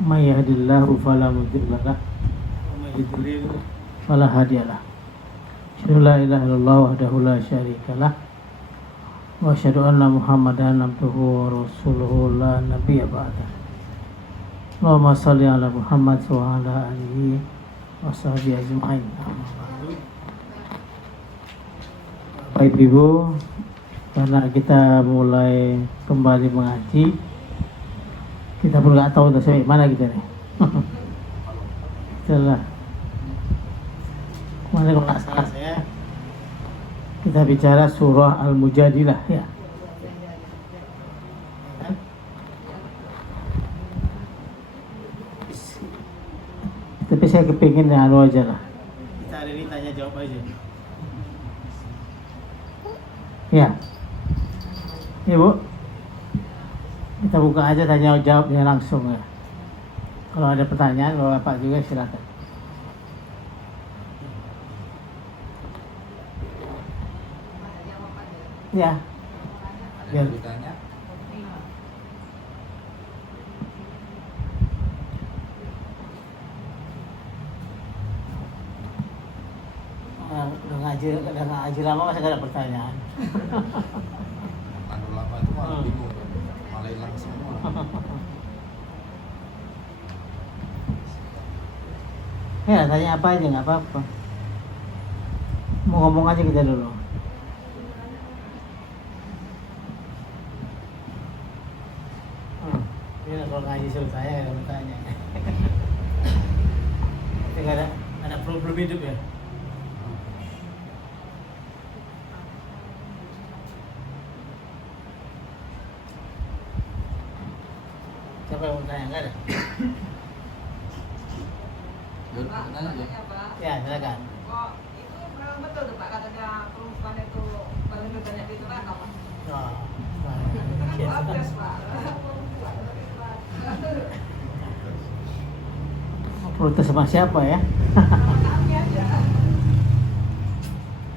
may yahdihillahu fala mudilla lahu wa may yudlil fala hadiya lahu. Asyhadu an la ilaha illallah wahdahu la syarika lah wa asyhadu anna Muhammadan abduhu wa rasuluhu la nabiyya ba'dah. Allahumma shalli ala Muhammad wa ala alihi wa sahbihi ajma'in. Baik Ibu, karena kita mulai kembali mengaji, kita pun nggak tahu sampai mana kita nih. Itulah. Kemarin kalau nggak salah saya, kita bicara surah Al-Mujadilah ya. Tapi saya kepingin ya anu aja lah. Kita hari ini tanya jawab aja. Ya. Ibu, kita buka aja tanya jawabnya langsung ya. Kalau ada pertanyaan, kalau Bapak juga silakan. Ya. Biar ditanya. Udah ngaji lama masih gak ada pertanyaan. Anu lama itu malah bingung, malah hilang semua. Ya tanya apa aja nggak apa-apa. Mau ngomong aja kita dulu. Ini kalau ngaji suruh saya ada bertanya. Tidak ada problem hidup ya. Siapa yang mau tanya? Enggak ada? Ya, silakan. Kok itu memang betul tuh Pak, katanya perempuan itu paling banyak di neraka Pak? Oh, Itu kan protes Pak. protes sama siapa ya?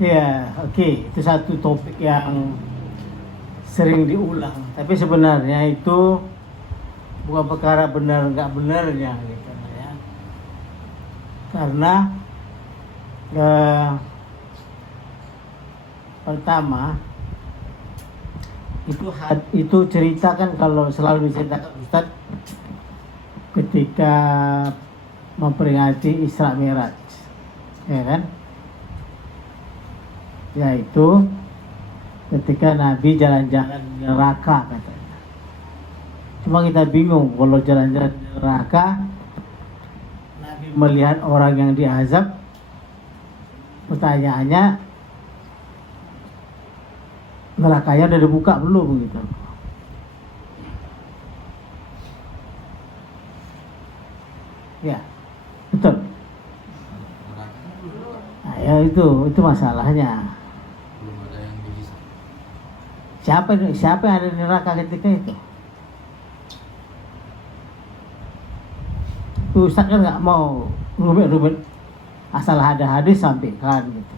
Ya, oke. Itu satu topik yang sering diulang. Tapi sebenarnya itu bukan perkara benar nggak benarnya gitu ya. Karena pertama itu cerita kan, kalau selalu diceritakan Ustadz ketika memperingati Isra Mi'raj, ya kan? Yaitu ketika Nabi jalan-jalan di neraka katanya. Cuma kita bingung kalau jalan-jalan di neraka, Nabi melihat orang yang diazab, pertanyaannya nerakanya udah dibuka belum gitu. Ya, betul. Nah, ya itu masalahnya. Belum ada yang bisa. Siapa yang ada di neraka ketika itu? Ustaz kan nggak mau rumit-rumit, asal ada hadis sampaikan gitu.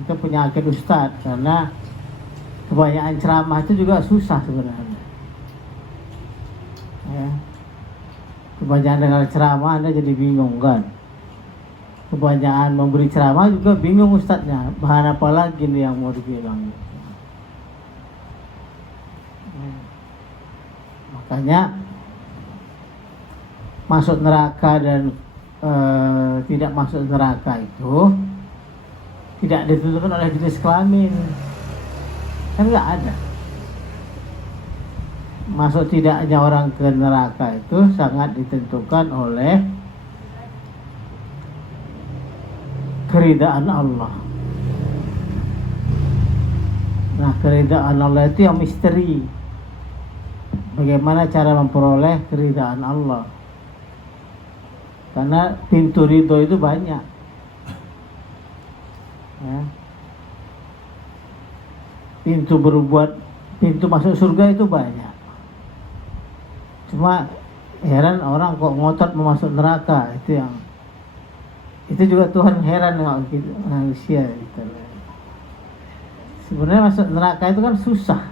Itu penyakit Ustaz, karena kebanyakan ceramah itu juga susah sebenarnya. Ya. Kebanyakan dengar ceramah Anda jadi bingung kan. Kebanyakan memberi ceramah juga bingung Ustaznya, bahan apa lagi nih yang mau dibilang. Makanya masuk neraka dan tidak masuk neraka itu tidak ditentukan oleh jenis kelamin, kan nggak ada. Masuk tidaknya orang ke neraka itu sangat ditentukan oleh keridaan Allah. Nah, keridaan Allah itu yang misteri. Bagaimana cara memperoleh keridaan Allah? Karena pintu ridho itu banyak. Ya. Pintu masuk surga itu banyak. Cuma heran orang kok ngotot mau masuk neraka, itu juga Tuhan heran dengan manusia gitu. Sebenarnya masuk neraka itu kan susah.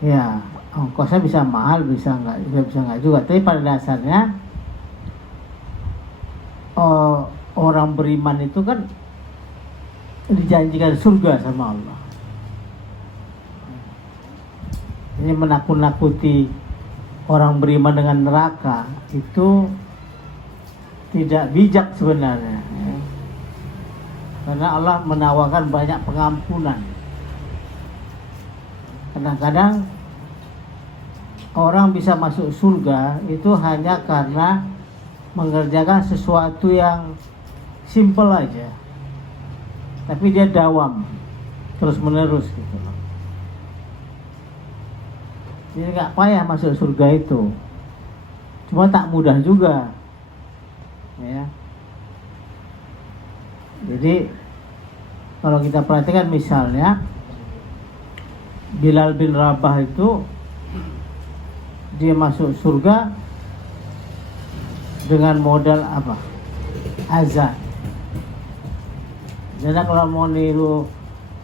Ya, ongkosnya bisa mahal, bisa enggak juga. Tapi pada dasarnya orang beriman itu kan dijanjikan surga sama Allah. Ini menakut-nakuti orang beriman dengan neraka itu tidak bijak sebenarnya, ya. Karena Allah menawarkan banyak pengampunan. Kadang-kadang orang bisa masuk surga itu hanya karena mengerjakan sesuatu yang simple aja, tapi dia dawam terus menerus gitu loh. Jadi nggak payah masuk surga itu, cuma tak mudah juga, ya. Jadi kalau kita perhatikan misalnya Bilal bin Rabah itu dia masuk surga dengan modal apa? Azan. Jadi kalau mau niru,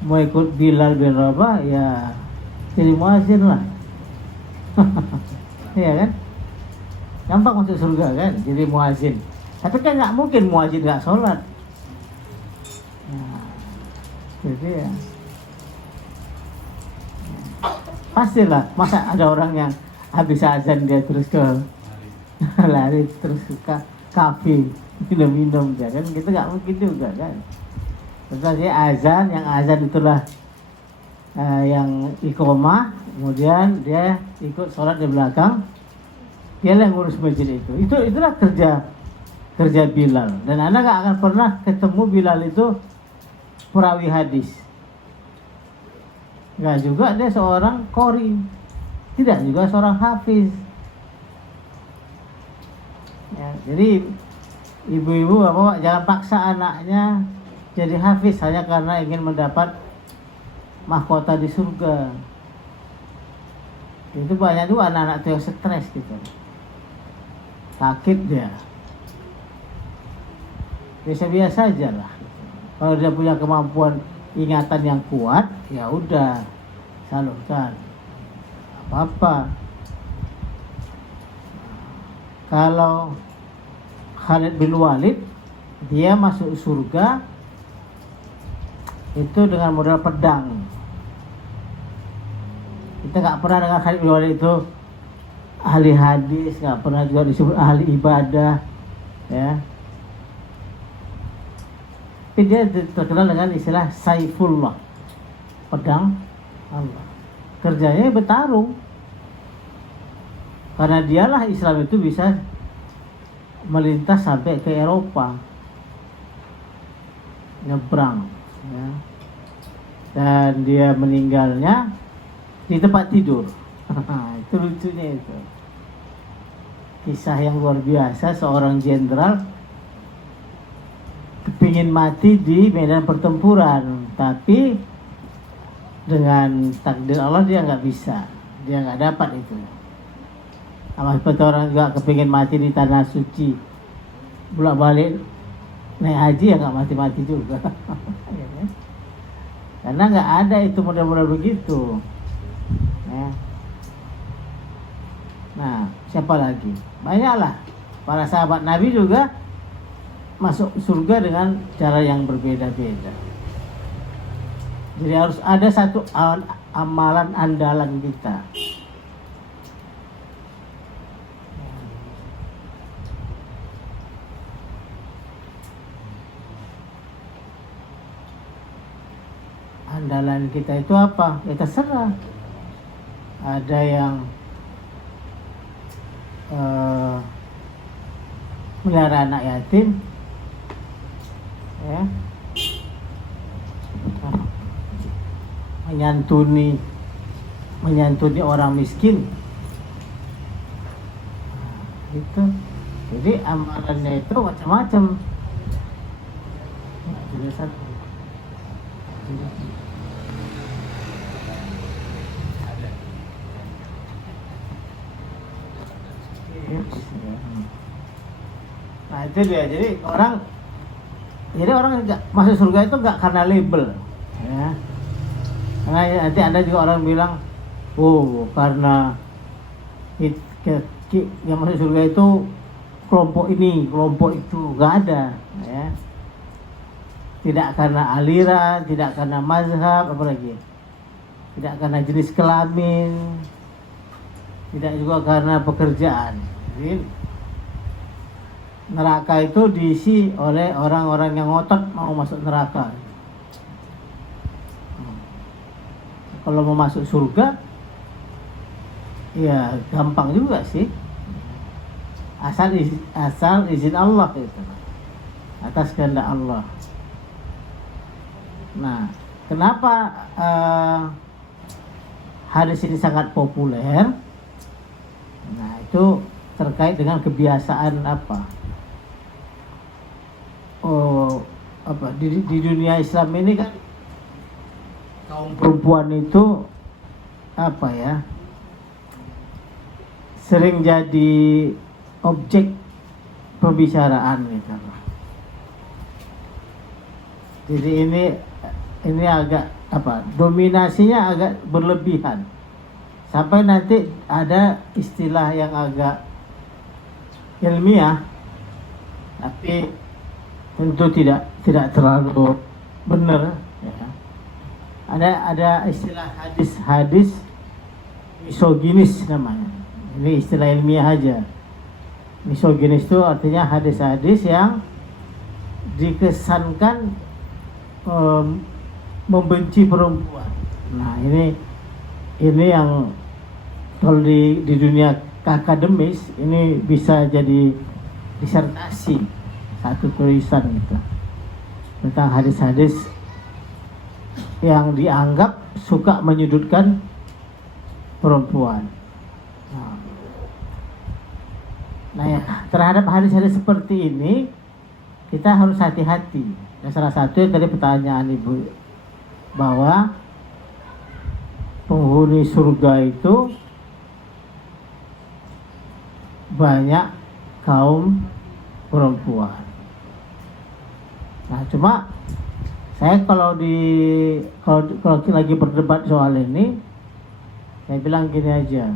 mau ikut Bilal bin Rabah, ya jadi muazin lah. Iya kan? Gampang masuk surga kan, jadi muazin. Tapi kan nggak mungkin muazin nggak sholat. Nah, jadi ya pastilah, masa ada orang yang habis azan dia terus ke lari terus ke kafe minum ya kan, gitu nggak mungkin juga kan. Tetapi azan, yang azan itulah yang iqomah, kemudian dia ikut sholat di belakang, dia yang ngurus masjid itulah kerja Bilal. Dan Anda nggak akan pernah ketemu Bilal itu perawi hadis, nggak juga dia seorang qori, tidak juga seorang hafiz. Ya, jadi ibu-ibu bapak jangan paksa anaknya jadi hafiz hanya karena ingin mendapat mahkota di surga. Itu banyak juga anak-anak tuh yang stres gitu, sakit dia. Biasa-biasa aja lah. Kalau dia punya kemampuan ingatan yang kuat, ya udah salurkan, apa-apa. Kalau Khalid bin Walid, dia masuk surga itu dengan modal pedang. Kita nggak pernah dengar Khalid bin Walid itu ahli hadis, nggak pernah juga disebut ahli ibadah, ya. Tapi dia terkenal dengan istilah Saifullah, pedang Allah. Kerjanya bertarung. Karena dialah Islam itu bisa melintas sampai ke Eropa, nyebrang, ya. Dan dia meninggalnya di tempat tidur. Itu lucunya itu. Kisah yang luar biasa, seorang jenderal kepingin mati di medan pertempuran, tapi dengan takdir Allah dia nggak bisa, dia nggak dapat itu. Sama seperti orang juga kepingin mati di tanah suci, bolak-balik naik haji ya nggak mati-mati juga. Karena nggak ada itu model-model begitu, ya. Nah, siapa lagi? Banyaklah para sahabat Nabi juga masuk surga dengan cara yang berbeda-beda. Jadi harus ada satu amalan andalan kita. Andalan kita itu apa? Ya terserah. Ada yang melihara anak yatim, ya, menyantuni orang miskin, itu. Jadi amalannya itu macam-macam. Nah itu dia. Jadi orang nggak masuk surga itu nggak karena label, ya. Karena nanti ada juga orang bilang oh karena yang masuk surga itu kelompok ini, kelompok itu, nggak ada, ya. Tidak karena aliran, tidak karena mazhab, apalagi, tidak karena jenis kelamin, tidak juga karena pekerjaan. Jadi, neraka itu diisi oleh orang-orang yang ngotot mau masuk neraka. Kalau mau masuk surga, ya gampang juga sih. Asal izin Allah itu, atas kehendak Allah. Nah, kenapa hadis ini sangat populer? Nah, itu terkait dengan kebiasaan apa? Oh, apa di dunia Islam ini kan kaum perempuan itu apa ya? Sering jadi objek pembicaraan gitu. Jadi ini agak apa? Dominasinya agak berlebihan. Sampai nanti ada istilah yang agak ilmiah, tapi tentu tidak terlalu benar. Ya. Ada istilah hadis misoginis namanya. Ini istilah ilmiah aja. Misoginis itu artinya hadis-hadis yang dikesankan membenci perempuan. Nah, ini yang kalau di dunia akademis ini bisa jadi disertasi, satu tulisan gitu, tentang hadis-hadis yang dianggap suka menyudutkan perempuan. Nah ya, terhadap hadis-hadis seperti ini kita harus hati-hati. Dan salah satu yang tadi pertanyaan Ibu, bahwa penghuni surga itu banyak kaum perempuan. Nah, cuma saya kalau lagi berdebat soal ini, saya bilang gini aja.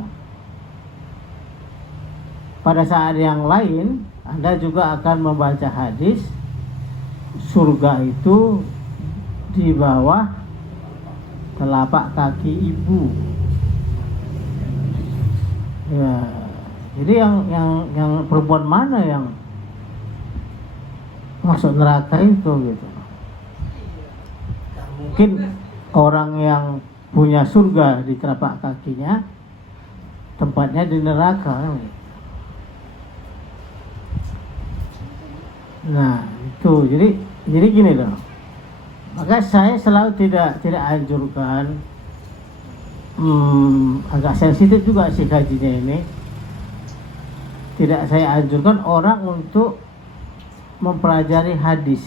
Pada saat yang lain, Anda juga akan membaca hadis surga itu di bawah telapak kaki ibu. Ya, jadi yang perempuan mana yang masuk neraka itu gitu? Mungkin orang yang punya surga di telapak kakinya, tempatnya di neraka. Nah, itu jadi gini loh. Maka saya selalu tidak anjurkan, agak sensitif juga sih kajinya ini. Tidak saya anjurkan orang untuk mempelajari hadis,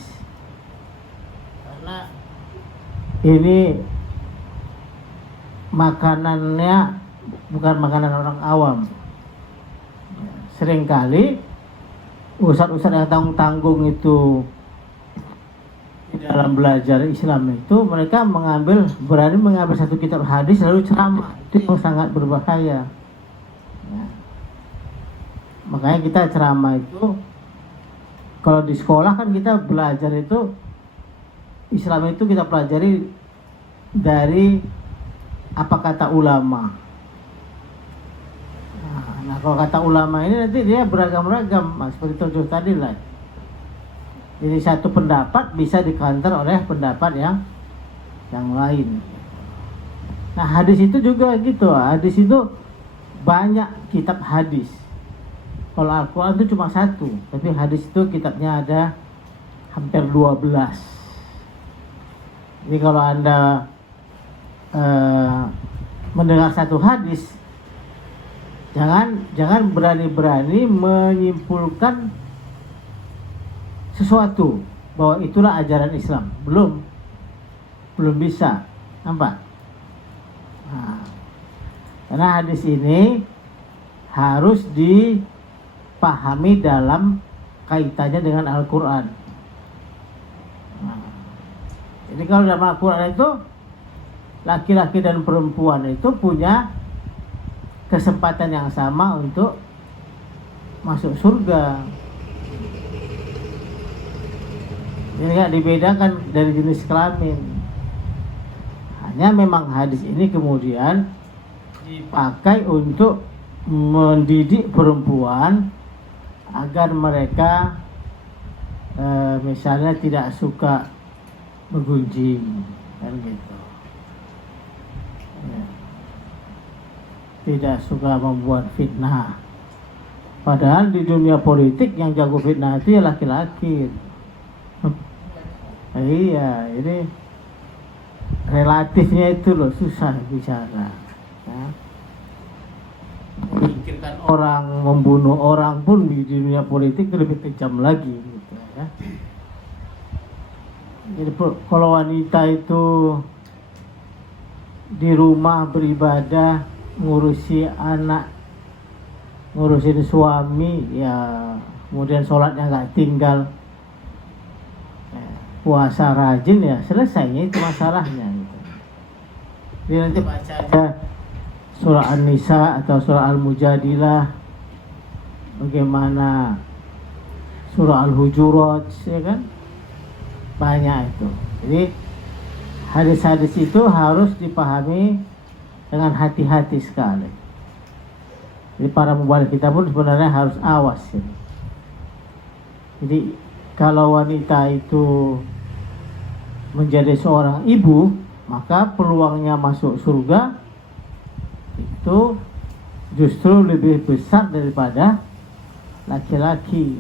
karena ini makanannya bukan makanan orang awam. Seringkali ustadz yang tanggung itu di dalam belajar Islam itu mereka berani mengambil satu kitab hadis lalu ceramah. Itu yang sangat berbahaya. Ya. Makanya kita ceramah itu, kalau di sekolah kan kita belajar itu Islam itu kita pelajari dari apa kata ulama. Nah, kalau kata ulama ini nanti dia beragam-ragam, seperti contoh tadi lah. Jadi satu pendapat bisa di-counter oleh pendapat yang lain. Nah, hadis itu juga gitu. Hadis itu banyak kitab hadis. Kalau Al-Quran itu cuma satu, tapi hadis itu kitabnya ada hampir 12. Jadi kalau Anda mendengar satu hadis, jangan berani-berani menyimpulkan sesuatu bahwa itulah ajaran Islam. Belum bisa. Nampak? Nah, karena hadis ini harus dipahami dalam kaitannya dengan Al-Quran. Nah, jadi kalau dalam Al-Quran itu laki-laki dan perempuan itu punya kesempatan yang sama untuk masuk surga. Jadi nggak dibedakan dari jenis kelamin. Hanya memang hadis ini kemudian dipakai untuk mendidik perempuan agar mereka misalnya tidak suka menggunjing, kan gitu. Ya. Tidak suka membuat fitnah. Padahal di dunia politik yang jago fitnah itu ya laki-laki. Iya, ini relatifnya itu loh susah bicara. Ya. Memikirkan orang, membunuh orang pun di dunia politik itu lebih kejam lagi gitu ya. Jadi kalau wanita itu di rumah beribadah, ngurusi anak, ngurusin suami, ya kemudian sholatnya nggak tinggal, puasa rajin, ya selesainya itu masalahnya gitu. Jadi nanti baca aja surah An-Nisa atau surah Al-Mujadilah, bagaimana surah Al-Hujurat, ya kan, banyak itu. Jadi hadis-hadis itu harus dipahami dengan hati-hati sekali. Jadi para mubalik kita pun sebenarnya harus awas gitu. Jadi kalau wanita itu menjadi seorang ibu, maka peluangnya masuk surga itu justru lebih besar daripada laki-laki.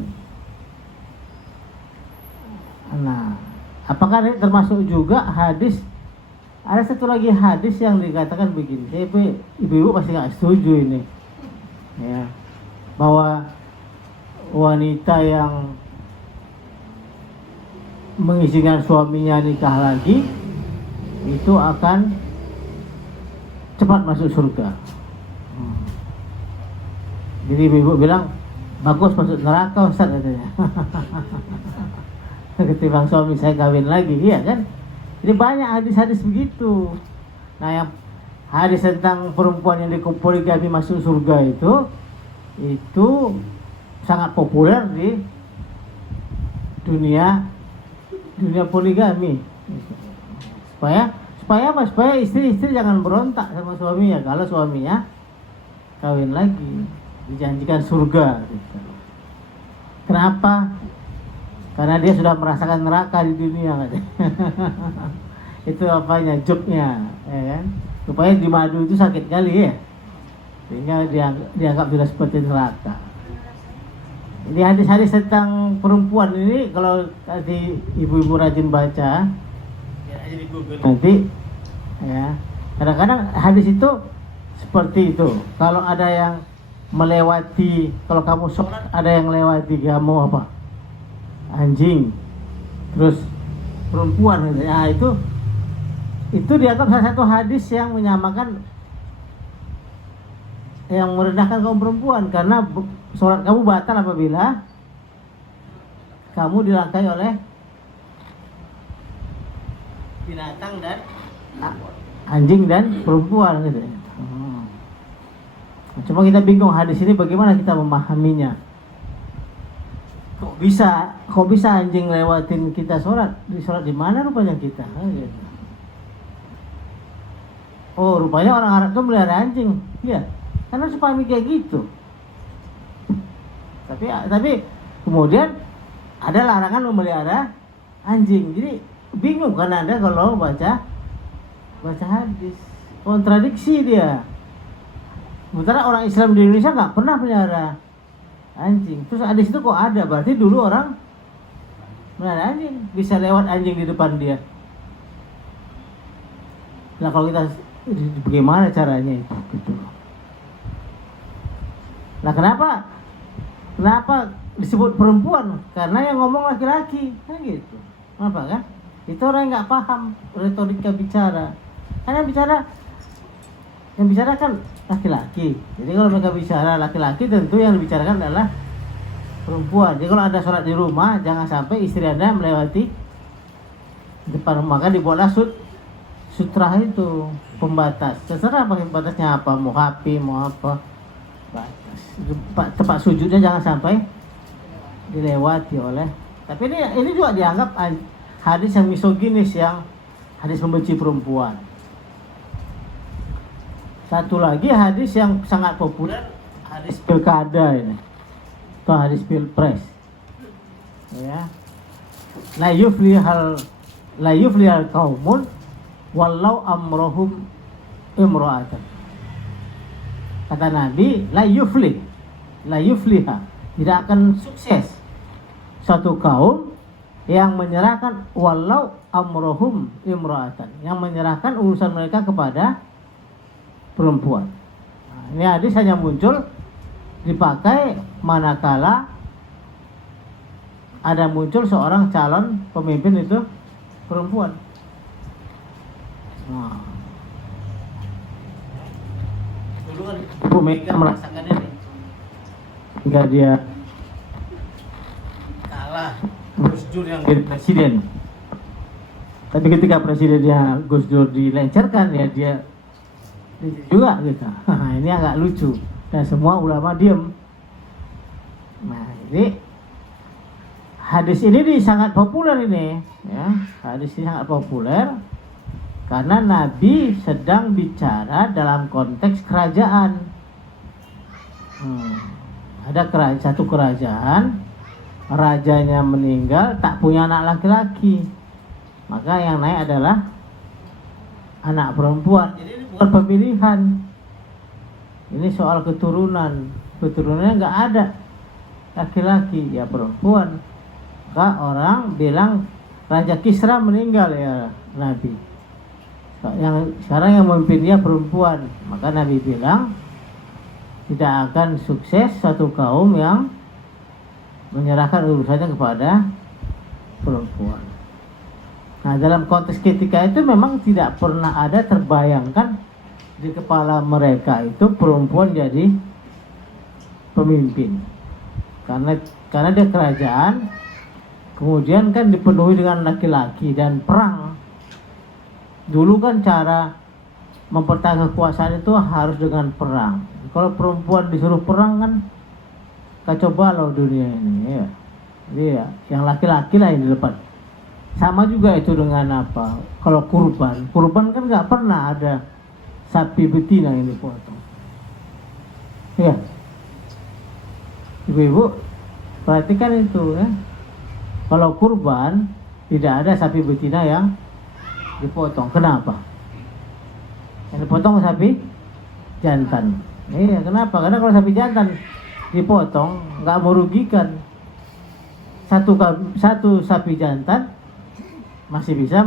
Nah, apakah termasuk juga hadis? Ada satu lagi hadis yang dikatakan begini, ibu-ibu pasti nggak setuju ini, ya, bahwa wanita yang mengizinkan suaminya nikah lagi itu akan cepat masuk surga. Jadi ibu bilang bagus masuk neraka Ustaz katanya. Ketimbang suami saya kawin lagi, iya kan? Jadi banyak hadis-hadis begitu. Nah, yang hadis tentang perempuan yang poligami masuk surga itu sangat populer di dunia poligami. Supaya apa? Supaya istri jangan berontak sama suaminya kalau suaminya kawin lagi, dijanjikan surga gitu. Kenapa? Karena dia sudah merasakan neraka di dunia katanya. Itu apanya, jobnya, ya kan? Supaya di madu itu sakit kali ya, sehingga dianggap sudah seperti neraka. Jadi hadis-hadis tentang perempuan ini kalau tadi ibu-ibu rajin baca, ya aja di Google nanti, ya. Kadang-kadang hadis itu seperti itu. Kalau ada yang melewati, kalau kamu sholat ada yang melewati kamu apa? Anjing, terus perempuan, ya itu dianggap salah satu hadis yang menyamakan, yang merendahkan kaum perempuan, karena sholat kamu batal apabila kamu dilangkai oleh binatang dan anjing dan perempuan gitu. Cuma kita bingung hadis ini bagaimana kita memahaminya. Kok bisa anjing lewatin kita sholat? Di sholat di mana rupanya kita? Gitu. Oh, rupanya orang Arab itu melihara anjing. Iya, karena supaya kayak gitu. Tapi kemudian ada larangan memelihara anjing. Jadi bingung kan Anda kalau baca hadis, kontradiksi dia. Sementara orang Islam di Indonesia nggak pernah melihara anjing. Terus hadis itu kok ada? Berarti dulu orang melihara anjing, bisa lewat anjing di depan dia. Nah, kalau kita bagaimana caranya itu? Gitu. Nah, kenapa disebut perempuan? Karena yang ngomong laki-laki, kan gitu. Kenapa kan? Itu orang yang nggak paham retorika bicara. Karena yang bicara kan laki-laki. Jadi kalau mereka bicara laki-laki, tentu yang dibicarakan adalah perempuan. Jadi kalau ada sholat di rumah, jangan sampai istri Anda melewati depan rumah, kan dibuatlah sutra itu. pembatas. Terserah pakai batasnya apa, mau HP, mau apa. Batas. Tempat sujudnya jangan sampai dilewati oleh. Tapi ini juga dianggap hadis yang misoginis, yang hadis membenci perempuan. Satu lagi hadis yang sangat populer, hadis pilkada ini, atau hadis pilpres. Ya. La yuflihal qaumun walau amrohum imra'atan. Kata Nabi, la yufliha, tidak akan sukses suatu kaum yang menyerahkan walau amrohum imra'atan, yang menyerahkan urusan mereka kepada perempuan. Nah, ini hadis hanya muncul dipakai manakala ada muncul seorang calon pemimpin itu perempuan. Nah, dulu kan Bu Mega merasakan ini hingga dia kalah Gus Dur yang jadi presiden. Tapi ketika presidennya Gus Dur dilengsarkan, ya dia juga gitu. Ini agak lucu dan semua ulama diem. Nah, ini hadis ini sangat populer ini, ya. Hadis ini sangat populer karena Nabi sedang bicara dalam konteks kerajaan. Ada satu kerajaan, rajanya meninggal, tak punya anak laki-laki, maka yang naik adalah anak perempuan. Jadi ini bukan pemilihan, ini soal keturunan. Keturunannya nggak ada laki-laki, ya perempuan. Maka orang bilang Raja Kisra meninggal, ya Nabi. Sekarang yang memimpin dia perempuan, maka Nabi bilang tidak akan sukses satu kaum yang menyerahkan urusannya kepada perempuan. Nah, dalam konteks ketika itu memang tidak pernah ada terbayangkan di kepala mereka itu perempuan jadi pemimpin. Karena dia kerajaan, kemudian kan dipenuhi dengan laki-laki dan perang. Dulu kan cara mempertahankan kekuasaan itu harus dengan perang. Kalau perempuan disuruh perang kan kacau balau dunia ini, ya. Jadi ya, yang laki-laki lah yang di depan. Sama juga itu dengan apa? Kalau kurban kan nggak pernah ada sapi betina yang dipotong. Ya, ibu-ibu perhatikan itu, ya. Kalau kurban tidak ada sapi betina yang dipotong. Kenapa? Yang dipotong sapi jantan. Iya, kenapa? Karena kalau sapi jantan dipotong nggak merugikan. Satu sapi jantan masih bisa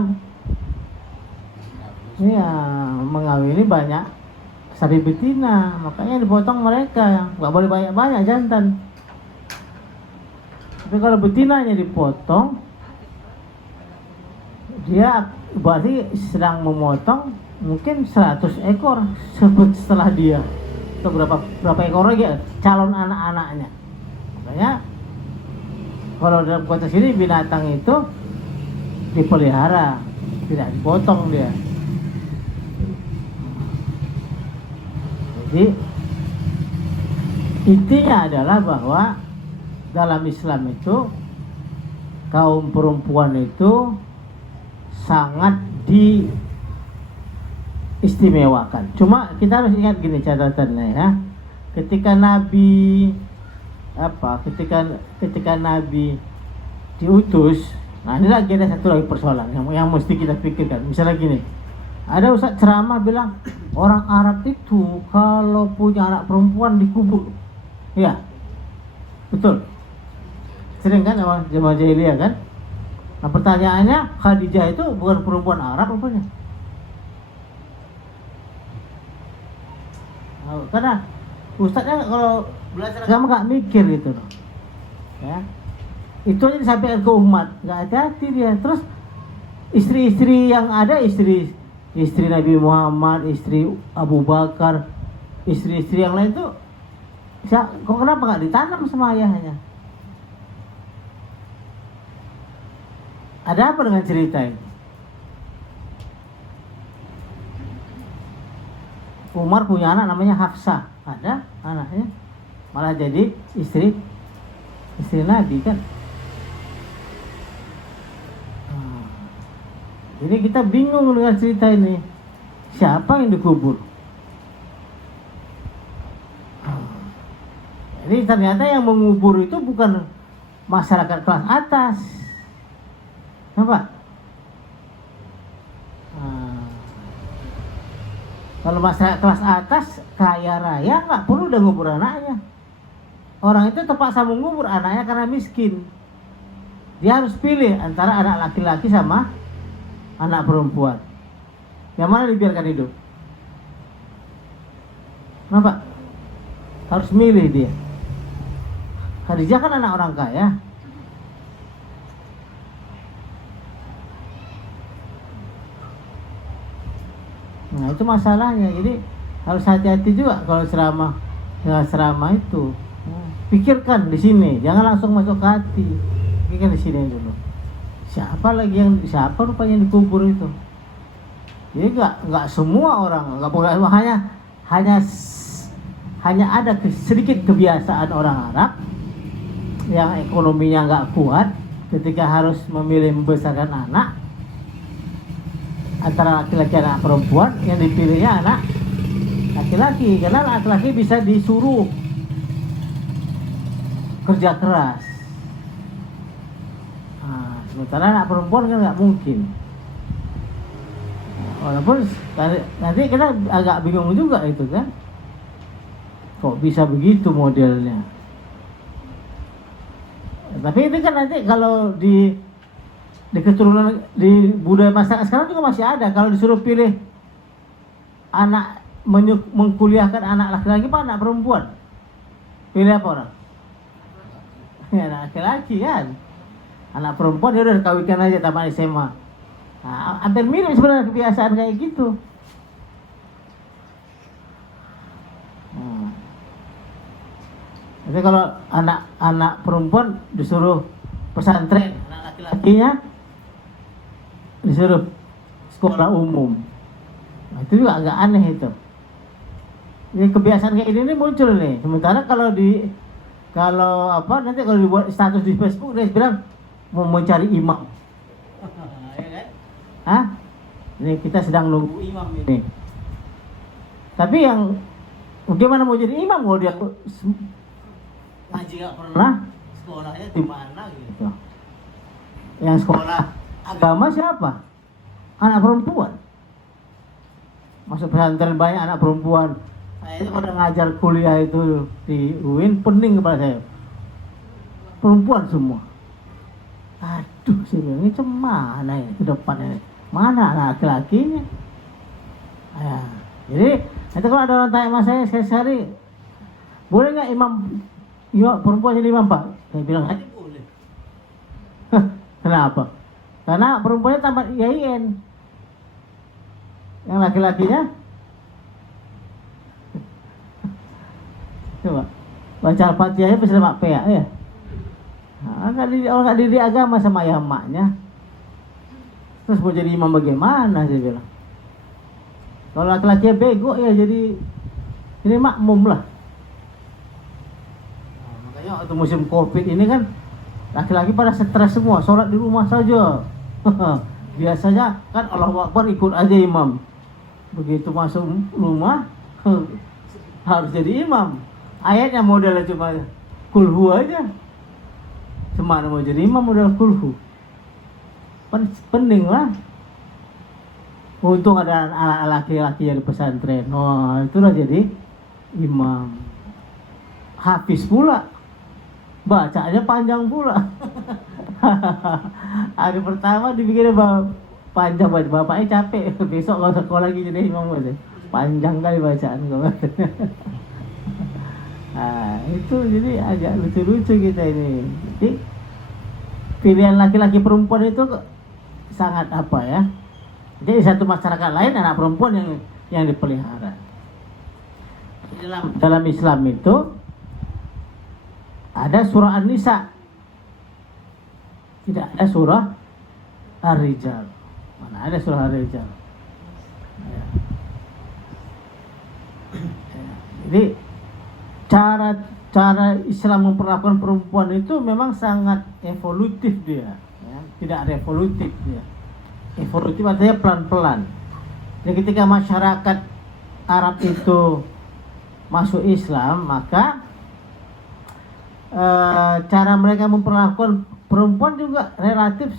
mengawini banyak sapi betina, makanya dipotong mereka, nggak boleh banyak jantan. Tapi kalau betinanya dipotong, dia berarti sedang memotong mungkin 100 ekor setelah dia, atau berapa ekor lagi calon anak-anaknya. Makanya kalau dalam konteks ini binatang itu dipelihara, tidak dipotong dia. Jadi intinya adalah bahwa dalam Islam itu kaum perempuan itu sangat diistimewakan. Cuma kita harus ingat gini catatannya, ya. Ketika Nabi Nabi diutus, nah ini lagi ada satu lagi persoalan yang mesti kita pikirkan. Misalnya gini, ada ustaz ceramah bilang orang Arab itu kalau punya anak perempuan dikubur, ya betul, sering kan zaman jahiliyah kan. Nah pertanyaannya, Khadijah itu bukan perempuan Arab rupanya. Nah, karena ustaznya kalau belajar agama nggak mikir gitu loh, ya. Itu aja disampaikan ke umat, nggak hati-hati dia. Terus istri-istri yang ada, istri Nabi Muhammad, istri Abu Bakar, istri-istri yang lain tuh, kok kenapa nggak ditanam sama ayahnya? Ada apa dengan cerita ini? Umar punya anak namanya Hafsah, ada anaknya malah jadi istri Nabi kan. Jadi kita bingung dengan cerita ini, siapa yang dikubur? Jadi ternyata yang mengubur itu bukan masyarakat kelas atas, apa? Kalau masyarakat kelas atas kaya raya nggak perlu udah ngubur anaknya. Orang itu terpaksa mengubur anaknya karena miskin. Dia harus pilih antara anak laki-laki sama anak perempuan. Yang mana dibiarkan hidup? Kenapa? Harus milih dia. Khadijah kan anak orang kaya. Nah itu masalahnya. Jadi harus hati-hati juga kalau ceramah itu. Pikirkan di sini, jangan langsung masuk ke hati. Pikirkan di sini dulu. Siapa rupanya yang dikubur itu? Jadi nggak semua orang, nggak boleh hanya ada sedikit kebiasaan orang Arab yang ekonominya nggak kuat ketika harus memilih membesarkan anak antara laki-laki dan anak perempuan, yang dipilihnya anak laki-laki karena laki-laki bisa disuruh kerja keras. Sementara anak perempuan kan nggak mungkin. Walaupun nanti kita agak bingung juga itu kan, kok bisa begitu modelnya. Tapi itu kan nanti kalau di keturunan di budaya masyarakat sekarang juga masih ada. Kalau disuruh pilih anak mengkuliahkan anak laki-laki apa anak perempuan, pilih apa orang? Ya, anak laki-laki kan. Anak perempuan dia udah kawinkan aja tamat SMA. Nah, hampir mirip sebenarnya kebiasaan kayak gitu. Jadi kalau anak perempuan disuruh pesantren, anak laki-lakinya disuruh sekolah umum. Nah, itu juga agak aneh itu. Ini kebiasaan kayak ini muncul nih. Sementara nanti kalau dibuat status di Facebook dia bilang mau mencari imam. Hah? Ini kita sedang nunggu imam ini. Tapi yang bagaimana mau jadi imam kalau dia ngaji nggak pernah, sekolahnya di mana gitu. Yang sekolah agama siapa? Anak perempuan. Masuk pesantren banyak anak perempuan. Saya itu pada ngajar kuliah itu di UIN, pening kepala saya. Perempuan semua. Aduh, saya bilang ini cemana ya ke depan ini? Mana anak laki-lakinya? Ya, jadi itu kalau ada orang tanya sama saya cari, boleh nggak imam perempuan jadi imam Pak? Saya bilang aja boleh. Kenapa? Karena perempuannya tamat IAIN, yang laki-lakinya coba baca Al-Fatihahnya bisa mak pea ya. Nah, orang nggak diri agama sama ayah emaknya, terus mau jadi imam bagaimana? Saya bilang kalau laki-lakinya bego ya jadi makmum lah. Nah, makanya waktu musim COVID ini kan laki-laki pada stres semua, sholat di rumah saja. Biasanya kan Allahu Akbar ikut aja imam, begitu masuk rumah harus jadi imam. Ayatnya modelnya cuma kulhu aja. Semana mau jadi imam model kulhu. Pening lah. Untung ada anak laki-laki yang di pesantren. Oh, itulah jadi imam. Hafiz pula. Bacaannya panjang pula. Hari pertama dibikin panjang banget. Bapaknya capek. Besok kalau sekolah lagi jadi imam aja. Panjang kali bacaan. Nah, itu jadi agak lucu-lucu kita ini. Jadi pilihan laki-laki perempuan itu sangat apa ya? Jadi satu masyarakat lain anak perempuan yang dipelihara. Dalam Islam itu ada surah An-Nisa, tidak ada surah Ar-Rijal. Mana ada surah Ar-Rijal? Ya. Jadi cara Islam memperlakukan perempuan itu memang sangat evolutif dia, ya. Tidak revolutif dia. Evolutif artinya pelan-pelan. Jadi ketika masyarakat Arab itu masuk Islam, maka cara mereka memperlakukan perempuan juga relatif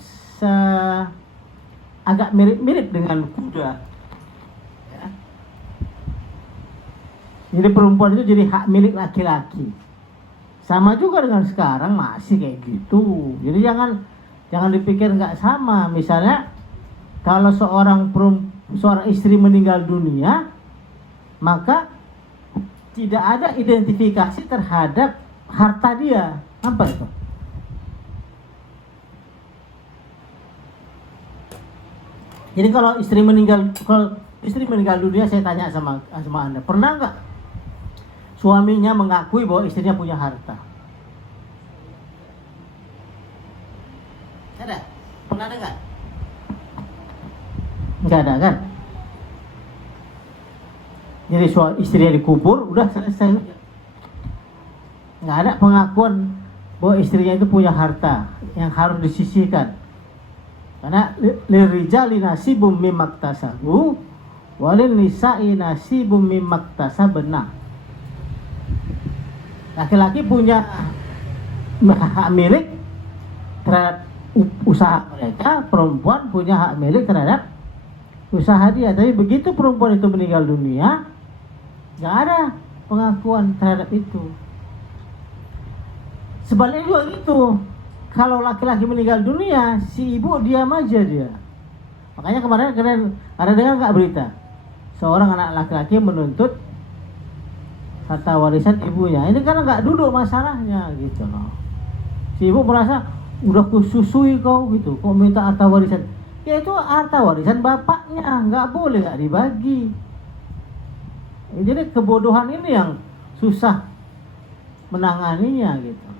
agak mirip-mirip dengan kuda. Ya. Jadi perempuan itu jadi hak milik laki-laki. Sama juga dengan sekarang masih kayak gitu. Jadi jangan dipikir nggak sama. Misalnya kalau seorang istri meninggal dunia, maka tidak ada identifikasi terhadap harta dia. Apa itu? Jadi kalau istri meninggal dunia, saya tanya sama Anda, pernah nggak suaminya mengakui bahwa istrinya punya harta? Ada? Pernah ada nggak? Nggak ada kan? Jadi istrinya dikubur, udah selesai. Nggak ada pengakuan bahwa istrinya itu punya harta yang harus disisihkan. Karena lirijali nasibum mimmaktasabu walin nisa'i nasibum mimmaktasabna. Laki-laki punya hak milik terhadap usaha mereka, perempuan punya hak milik terhadap usaha dia. Tapi begitu perempuan itu meninggal dunia, nggak ada pengakuan terhadap itu. Sebaliknya juga gitu. Kalau laki-laki meninggal dunia, si ibu diam aja dia. Makanya kemarin ada dengar nggak berita? Seorang anak laki-laki menuntut harta warisan ibunya. Ini karena nggak duduk masalahnya gitu loh. Si ibu merasa udah kususui kau gitu, kok minta harta warisan? Ya itu harta warisan bapaknya, nggak boleh nggak dibagi. Jadi kebodohan ini yang susah menanganinya gitu.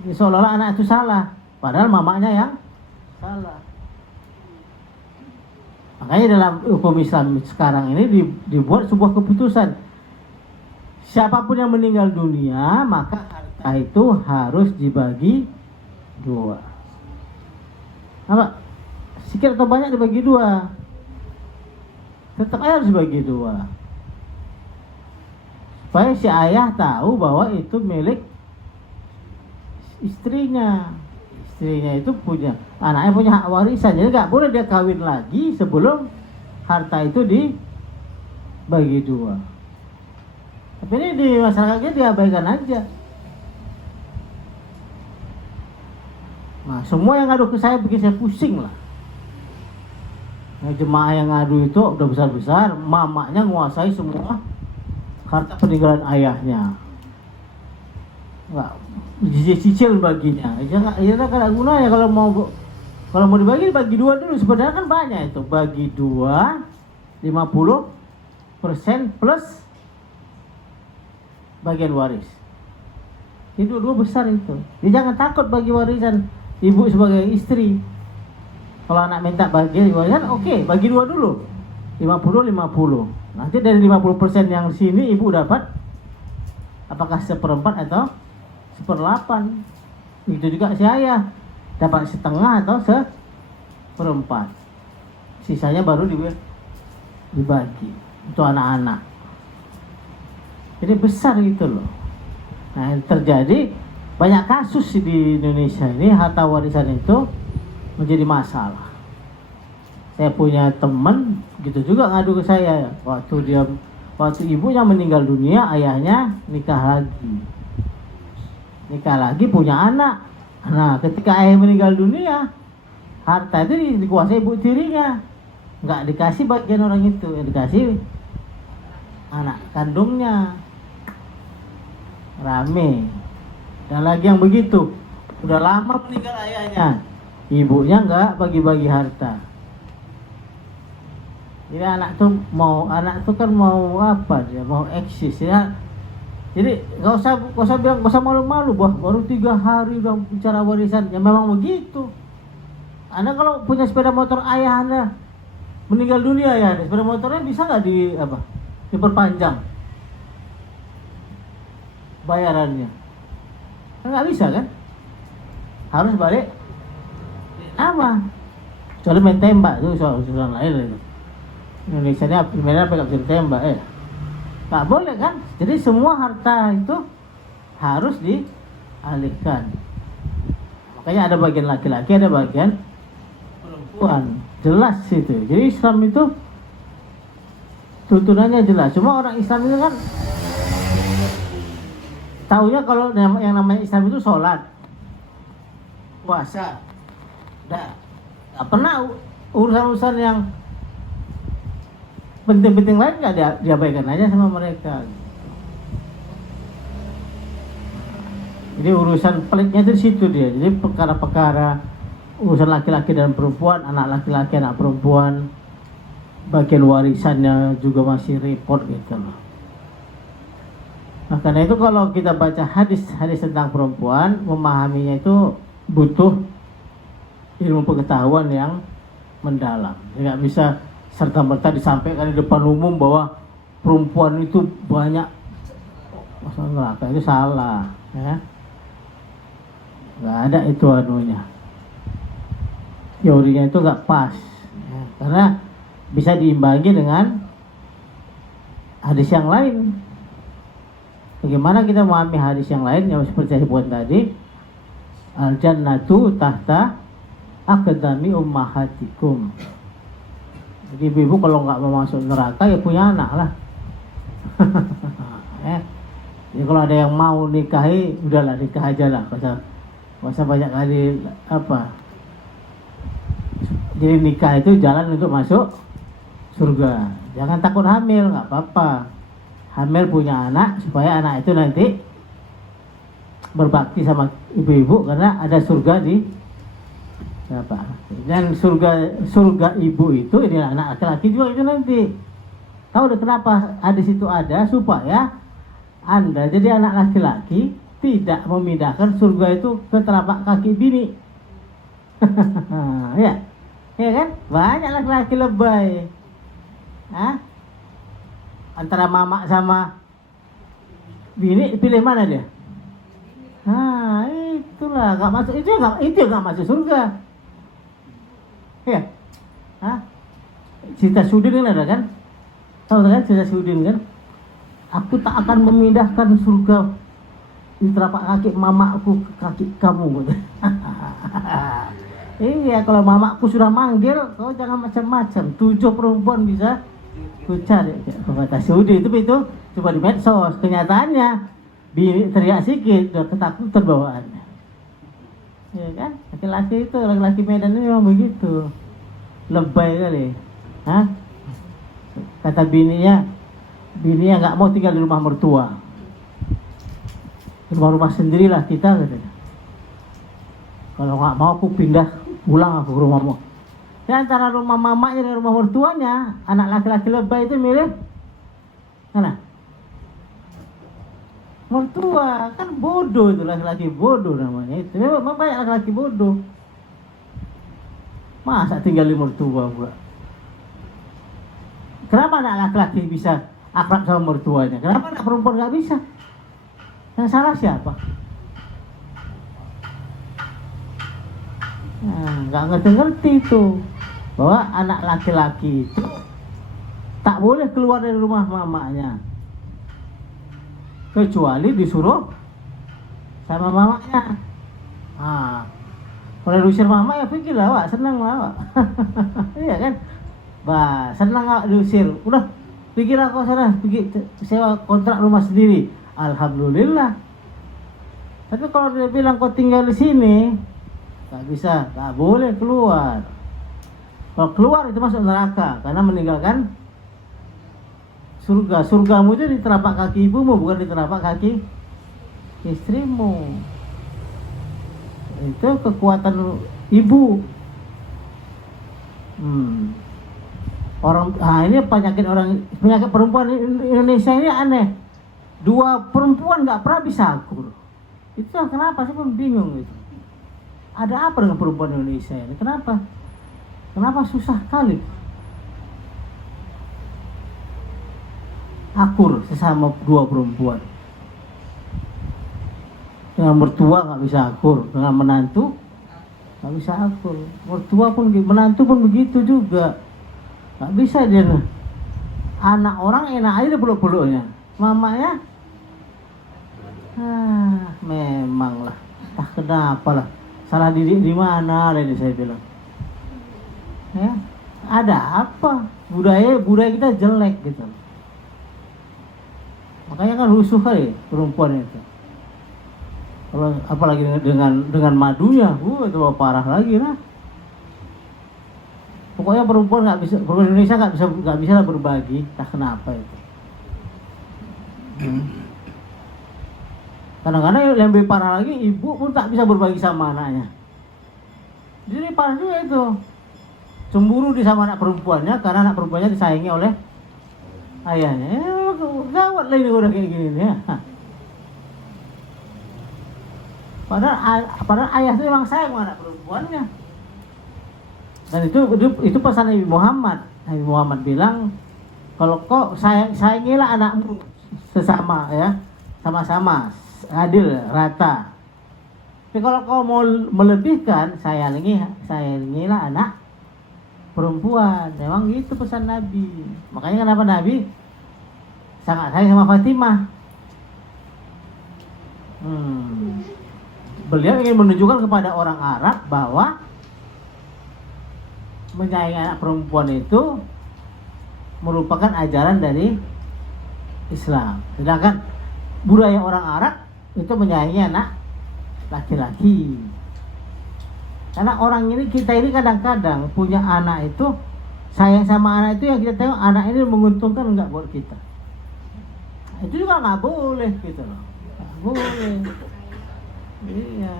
Seolah-olah anak itu salah, padahal mamanya yang salah. Makanya dalam hukum Islam sekarang ini dibuat sebuah keputusan, siapapun yang meninggal dunia maka harta itu harus dibagi dua. Apa? Sedikit atau banyak dibagi dua, tetap aja harus dibagi dua, supaya si ayah tahu bahwa itu milik istrinya itu punya, anaknya punya hak warisan. Jadi nggak boleh dia kawin lagi sebelum harta itu dibagi dua. Tapi ini di masyarakatnya diabaikan aja. Nah, semua yang ngadu ke saya bikin saya pusing lah. Nah, jemaah yang ngadu itu udah besar-besar, mamanya menguasai semua harta peninggalan ayahnya. Nggak cicil baginya, ya kan gunanya kalau mau dibagi dua dulu. Sebenarnya kan banyak itu, bagi dua 50% plus bagian waris. Itu dua besar itu. Jadi jangan takut bagi warisan ibu sebagai istri. Kalau anak minta bagi warisan, oke, bagi dua dulu 50-50. Nanti dari 50% yang sini ibu dapat apakah 1/4 atau 1/8. Begitu juga si ayah dapat 1/2 atau 1/4. Sisanya baru dibagi untuk anak-anak. Jadi besar gitu loh. Nah, terjadi banyak kasus di Indonesia ini, harta warisan itu menjadi masalah. Saya punya teman gitu juga ngadu ke saya, waktu ibunya meninggal dunia, ayahnya nikah lagi punya anak. Nah, ketika ayah meninggal dunia, harta itu dikuasai ibu tirinya, nggak dikasih bagian orang itu, yang dikasih anak kandungnya. Rame. Dan lagi yang begitu, udah lama meninggal ayahnya, ibunya nggak bagi-bagi harta. Jadi anak tuh kan mau apa dia, mau eksis ya. Jadi gak usah malu-malu, baru 3 hari udah bicara warisan. Ya memang begitu. Anda kalau punya sepeda motor ayah Anda meninggal dunia ya, sepeda motornya bisa nggak diperpanjang bayarannya. Nggak bisa kan? Harus balik nama. Kecuali main tembak itu soal urusan lain itu. Indonesia ini mainnya apa bisa ditembak ya? Nggak boleh kan? Jadi semua harta itu harus dialihkan. Makanya ada bagian laki-laki, ada bagian perempuan. Jelas itu. Jadi Islam itu tuntunannya jelas. Cuma orang Islam itu kan taunya kalau yang namanya Islam itu sholat, puasa, nggak pernah urusan-urusan yang penting-penting lain nggak diabaikan aja sama mereka. Jadi urusan peliknya itu di situ dia. Jadi perkara-perkara urusan laki-laki dan perempuan, anak laki-laki, anak perempuan, bagian warisannya juga masih repot gitu loh. Nah, karena itu kalau kita baca hadis-hadis tentang perempuan, memahaminya itu butuh ilmu pengetahuan yang mendalam. Nggak bisa serta-merta disampaikan di depan umum bahwa perempuan itu banyak masuk neraka, itu salah, ya. Nggak ada itu anunya. Teorinya itu nggak pas, ya. Karena bisa diimbangi dengan hadis yang lain. Bagaimana kita memahami hadis yang lain yang seperti saya sebutkan tadi, al-jannatu tahta aqdami ummahatikum. Jadi ibu kalau nggak mau masuk neraka ya punya anak lah. Jadi kalau ada yang mau nikahi, udahlah nikah aja lah. Masa banyak kali apa? Jadi nikah itu jalan untuk masuk surga. Jangan takut hamil, nggak apa-apa. Hamil punya anak supaya anak itu nanti berbakti sama ibu-ibu karena ada surga di apa? Dan surga ibu itu ini anak laki-laki juga itu nanti. Tahu deh kenapa hadis itu ada supaya Anda jadi anak laki-laki tidak memindahkan surga itu ke telapak kaki bini. Ya. Ya kan? Banyak laki-laki lebay. Hah? Antara mama sama bini pilih mana dia? Nah, itulah nggak masuk itu nggak masuk surga. Ya, hah? Cerita Sudin kan ada kan? Tahu kan cerita Sudin kan? Aku tak akan memindahkan surga di telapak kaki mamaku ke kaki kamu. Iya, kalau mamaku sudah manggil, kau jangan macam-macam. 7 perempuan bisa ku cari. Kata Sudin itu coba di medsos. Kenyataannya teriak sikit, udah ketakutan bawaannya. Ya kan? Laki-laki Medan ini memang begitu. Lebay kali. Hah? Kata bininya nggak mau tinggal di rumah mertua. Di rumah sendirilah kita katanya. Kalau nggak mau aku pindah pulang aku ke rumahmu. Di antara rumah mamanya dan rumah mertuanya, anak laki-laki lebay itu milih mana? Mertua. Kan bodoh itu, laki-laki bodoh namanya itu. Memang banyak laki-laki bodoh. Masa tinggal di mertua pula? Kenapa anak laki-laki bisa akrab sama mertuanya? Kenapa anak perempuan nggak bisa? Yang salah siapa? Nah, nggak ngerti-ngerti itu bahwa anak laki-laki itu tak boleh keluar dari rumah mamanya kecuali disuruh sama mamanya. Ah, kalau diusir mama ya pergilah Wak, senang lah Wak. Iya kan? Bah, senang Wak diusir. Udah, pergilah kau sana, pergi sewa kontrak rumah sendiri. Alhamdulillah. Tapi kalau dia bilang kau tinggal di sini, tak bisa, tak boleh keluar. Kalau keluar itu masuk neraka karena meninggalkan surga. Surgamu itu di telapak kaki ibumu, bukan di telapak kaki istrimu. Itu kekuatan ibu. Ini penyakit perempuan Indonesia ini aneh. 2 perempuan nggak pernah bisa akur. Itu kenapa sih, pun bingung itu. Ada apa dengan perempuan Indonesia ini? Kenapa susah kali? akur sesama dua perempuan. Dengan mertua nggak bisa akur, dengan menantu nggak bisa akur. Mertua pun, menantu pun begitu juga, nggak bisa dia. Anak orang enak aja peluk-peluknya, mamanya memang lah, kenapa lah, salah didik di mana ini saya bilang. Ya, ada apa? Budaya kita jelek gitu. Makanya kan rusuh kali perempuan itu. Kalau apalagi dengan madunya, itu parah lagi lah. Pokoknya perempuan Indonesia nggak bisa lah berbagi, tak kenapa itu. Kadang-kadang yang lebih parah lagi, ibu pun tak bisa berbagi sama anaknya. Jadi parah juga itu. Cemburu di sama anak perempuannya karena anak perempuannya disayangi oleh ayahnya. Gawat lah ini udah kayak gini nih. Padahal ayah itu memang sayang sama anak perempuannya. Dan itu pesan Nabi Muhammad. Nabi Muhammad bilang, kalau kau sayangilah anakmu sesama ya, sama-sama, adil, rata. Tapi kalau kau mau melebihkan, sayangilah anak perempuan. Memang gitu pesan Nabi. Makanya kenapa Nabi sangat sayang sama Fatimah. Beliau ingin menunjukkan kepada orang Arab bahwa menyayangi anak perempuan itu merupakan ajaran dari Islam. Sedangkan budaya orang Arab itu menyayangi anak laki-laki. Karena kita ini kadang-kadang punya anak itu, sayang sama anak itu yang kita tengok anak ini menguntungkan enggak buat kita. Itu juga nggak boleh gitu loh. Nggak boleh. Iya.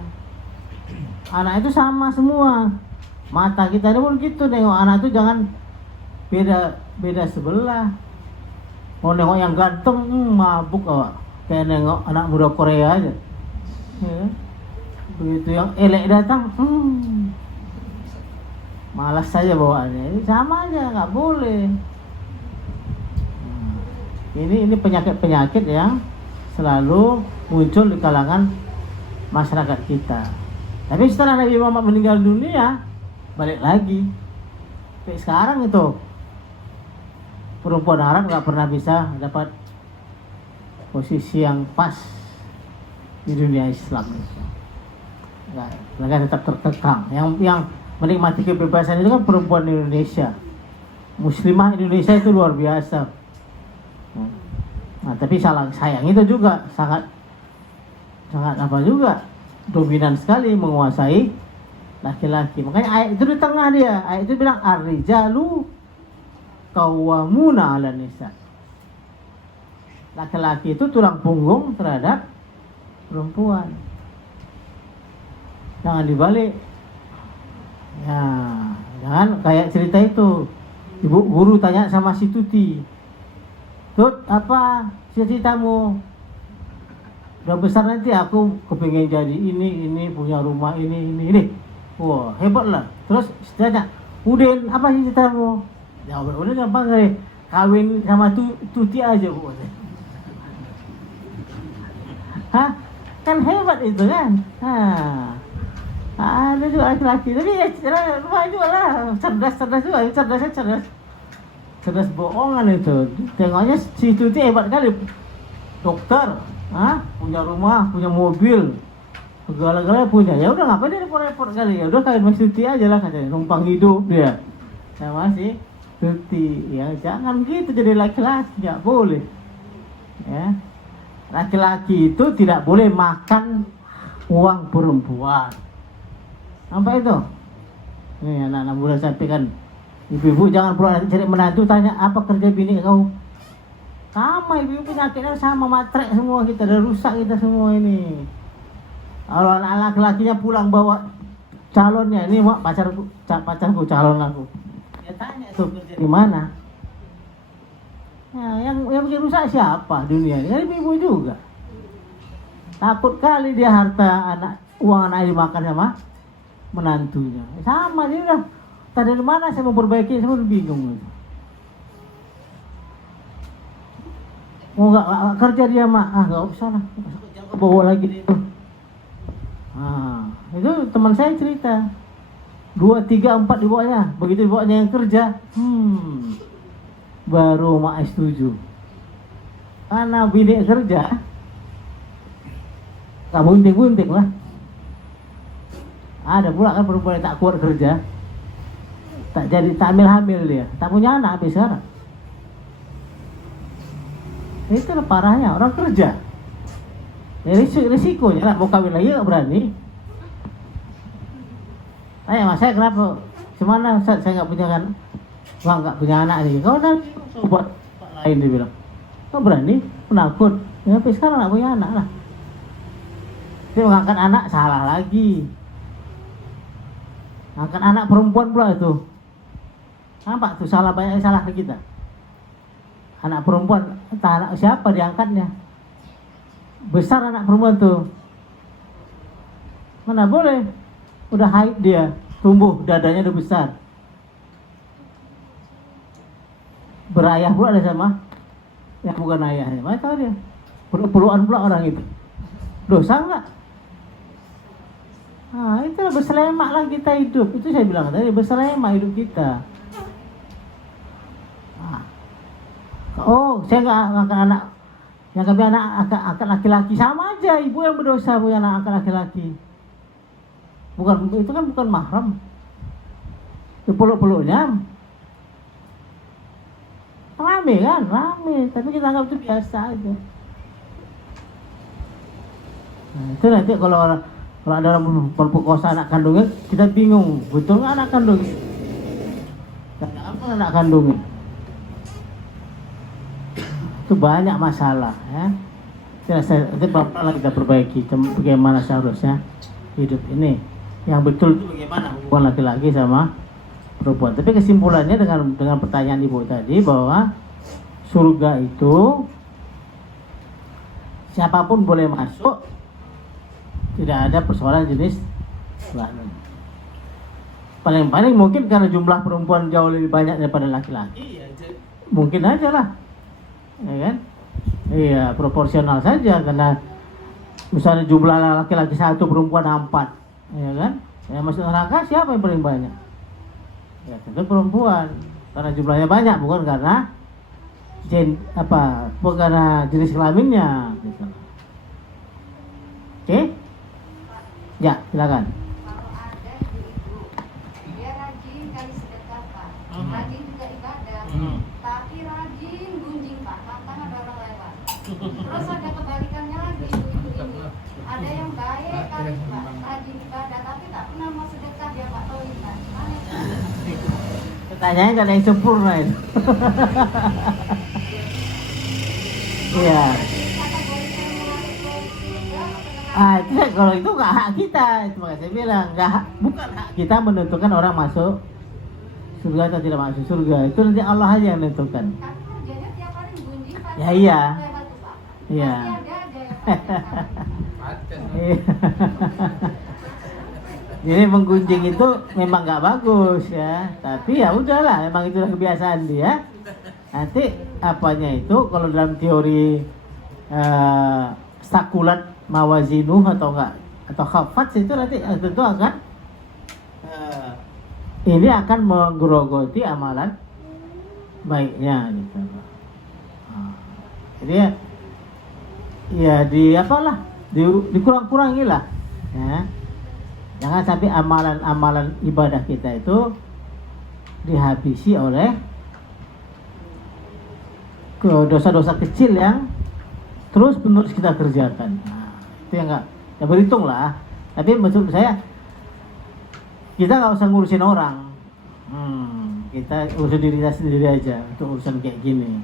Anak itu sama semua. Mata kita ini pun gitu, nengok anak itu jangan beda sebelah. Mau nengok yang ganteng, mabuk awak. Kayak nengok anak muda Korea aja. Ya. Begitu yang elek datang, malas saja bawaannya. Ini sama aja, nggak boleh. Ini penyakit yang selalu muncul di kalangan masyarakat kita. Tapi setelah Nabi Muhammad meninggal dunia, balik lagi. Tapi sekarang itu perempuan Arab nggak pernah bisa dapat posisi yang pas di dunia Islam. Mereka tetap terkekang. Yang menikmati kebebasan itu kan perempuan Indonesia. Muslimah Indonesia itu luar biasa. Nah, tapi sayang itu juga sangat dominan sekali menguasai laki-laki. Makanya ayat itu di tengah dia. Ayat itu bilang ar-rijalu qawwamuna 'alan nisa. Laki-laki itu tulang punggung terhadap perempuan. Jangan dibalik. Ya, jangan kayak cerita itu. Ibu guru tanya sama si Tuti, "Tut, apa cita-citamu? Udah besar nanti aku kepingin jadi ini, punya rumah ini. Wah, hebat lah. Terus tanya, Udin, apa cita-citamu? Ya udah gampang kali. Kawin sama Tuti aja, Bu. Hah? Kan hebat itu kan? Ada juga laki-laki. Tapi ya lumayan juga lah. Cerdas juga. Cerdas bohongan itu. Tengoknya si Tuti hebat kali. Dokter, punya rumah, punya mobil, segala-galanya punya. Ya udah ngapain dia repot-repot kali? Ya udah kawin sama Tuti aja lah katanya. Numpang hidup dia. Sama si Tuti. Ya jangan gitu jadi laki-laki, nggak boleh. Ya. Laki-laki itu tidak boleh makan uang perempuan. Apa itu? Nih anak-anak muda sampaikan, ibu-ibu jangan perlu cari menantu tanya apa kerja bini kau. Sama ibu-ibu penyakitnya sama, matrek semua kita, udah rusak kita semua ini. Kalau anak laki-lakinya pulang bawa calonnya, ini mak pacarku calon aku. Ya tanya tuh kerja di mana? Nah, yang bikin rusak siapa dunia ini? Kan ibu juga. Takut kali dia harta uang anak dimakan sama menantunya. Sama dia udah. Tadi dari mana saya mau perbaiki, saya udah bingung. Mau nggak kerja dia mak, nggak usah lah, bawa lagi dia itu. Itu teman saya cerita, 2, 3, 4 dibawanya, begitu dibawanya yang kerja, baru mak setuju. Karena bini kerja, nggak bunting-bunting lah. Ada pula kan perempuan yang tak kuat kerja, tak hamil dia, tak punya anak habis sekarang. Itu parahnya orang kerja. Risikonya lah, mau kawin lagi nggak berani. Mas saya kenapa? Semana Ustaz, saya nggak punya kan, nggak punya anak nih. Kau udah buat lain dia bilang, kau berani, penakut. Ya, tapi sekarang nggak punya anak lah. Dia mengangkat anak salah lagi. Angkat anak perempuan pula itu. Nampak tuh salah, banyak yang salah ke kita. Anak perempuan, entah anak siapa diangkatnya. Besar anak perempuan tuh. Mana boleh. Udah haid dia, tumbuh, dadanya udah besar. Berayah pula ada sama yang bukan ayahnya. Mana tahu dia. Puluhan pula orang itu. Dosa enggak? Itulah berselemak lah kita hidup. Itu saya bilang tadi, berselemak hidup kita. Saya nggak angkat anak. Yang kami anak angkat laki-laki, sama aja. Ibu yang berdosa, bu yang angkat laki-laki. Bukan, itu kan bukan mahram. Itu peluk-peluknya. Rame kan, rame. Tapi kita anggap itu biasa aja. Itu nanti kalau ada orang memperkosa anak kandungnya, kita bingung, betul nggak anak kandungnya? Apa anak kandungnya? Itu banyak masalah, ya. Nanti pelan-pelan kita perbaiki bagaimana seharusnya hidup ini. Yang betul itu bagaimana hubungan laki-laki sama perempuan. Tapi kesimpulannya dengan pertanyaan ibu tadi bahwa surga itu siapapun boleh masuk, tidak ada persoalan jenis kelamin. Paling mungkin karena jumlah perempuan jauh lebih banyak daripada laki-laki, ya mungkin aja lah, ya kan? Iya, proporsional saja, karena misalnya jumlah laki-laki 1, perempuan 4, ya kan? Yang masuk neraka siapa yang paling banyak? Ya tentu perempuan, karena jumlahnya banyak, bukan karena bukan karena jenis kelaminnya, gitu. Oke? Ya, silakan. Kalau ada ibu-ibu, dia rajin kali sedekah Pak, rajin juga ibadah, tapi rajin gunjing Pak, pantang ada orang lewat. Terus ada kebalikannya lagi ibu-ibu ini, ada yang baik kali Pak, rajin ibadah, tapi tak pernah mau sedekah dia Pak Tolikan. Pertanyaannya gak ada yang sempurna itu. Iya. Itu kalau itu nggak hak kita, itu makanya saya bilang bukan hak kita menentukan orang masuk surga atau tidak masuk surga. Itu nanti Allah aja yang menentukan. Ya iya. Iya. Jadi menggunjing itu memang nggak bagus ya, tapi ya udahlah, memang itu kebiasaan dia. Nanti apanya itu kalau dalam teori sakulat mawazinuh atau enggak atau khafat itu nanti tentu akan ini akan menggerogoti amalan baiknya gitu. Jadi ya dikurang-kurangi lah ya. Jangan sampai amalan ibadah kita itu dihabisi oleh dosa-dosa kecil yang terus-menerus kita kerjakan. Itu yang nggak, ya berhitung lah. Tapi maksud saya kita nggak usah ngurusin orang. Kita urusin diri kita sendiri aja untuk urusan kayak gini.